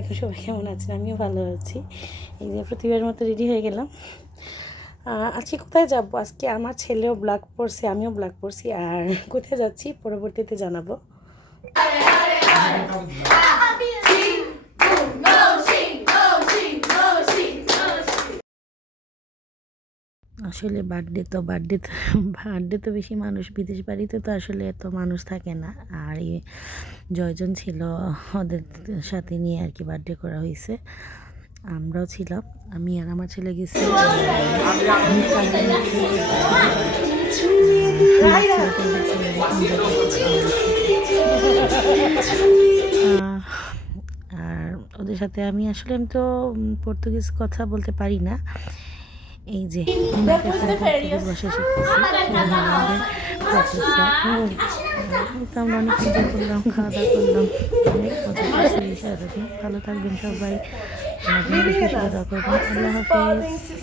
আলাইকুম, সবাই কেমন আছেন? আমিও ভালো আছি। এই যে প্রতিবারের মতো রেডি হয়ে গেলাম। আজকে কোথায় যাব? আজকে আমার ছেলেও ব্লগ পড়ছে, আমিও ব্লগ পড়ছি। আর কোথায় যাচ্ছি পরবর্তীতে জানাবো। আসলে বার্থডে তো বেশি মানুষ, বিদেশ বাড়িতে তো আসলে এত মানুষ থাকে না। আর এই জয়জন ছিল, ওদের সাথে নিয়ে আর কি বার্থডে করা হয়েছে। আমরাও ছিলাম, আমি আর আমার ছেলে গেছি। আর ওদের সাথে আমি তো পর্তুগিজ কথা বলতে পারি না। এই যে ভাষা শিখতেছি, আমরা অনেক এনজয় করলাম, খাওয়া দাওয়া করলাম, অনেক মজা করছি সারাদিন। ভালো থাকবেন সবাই, আমাদের সুস্থ করবেন। আল্লাহ হাফেজ।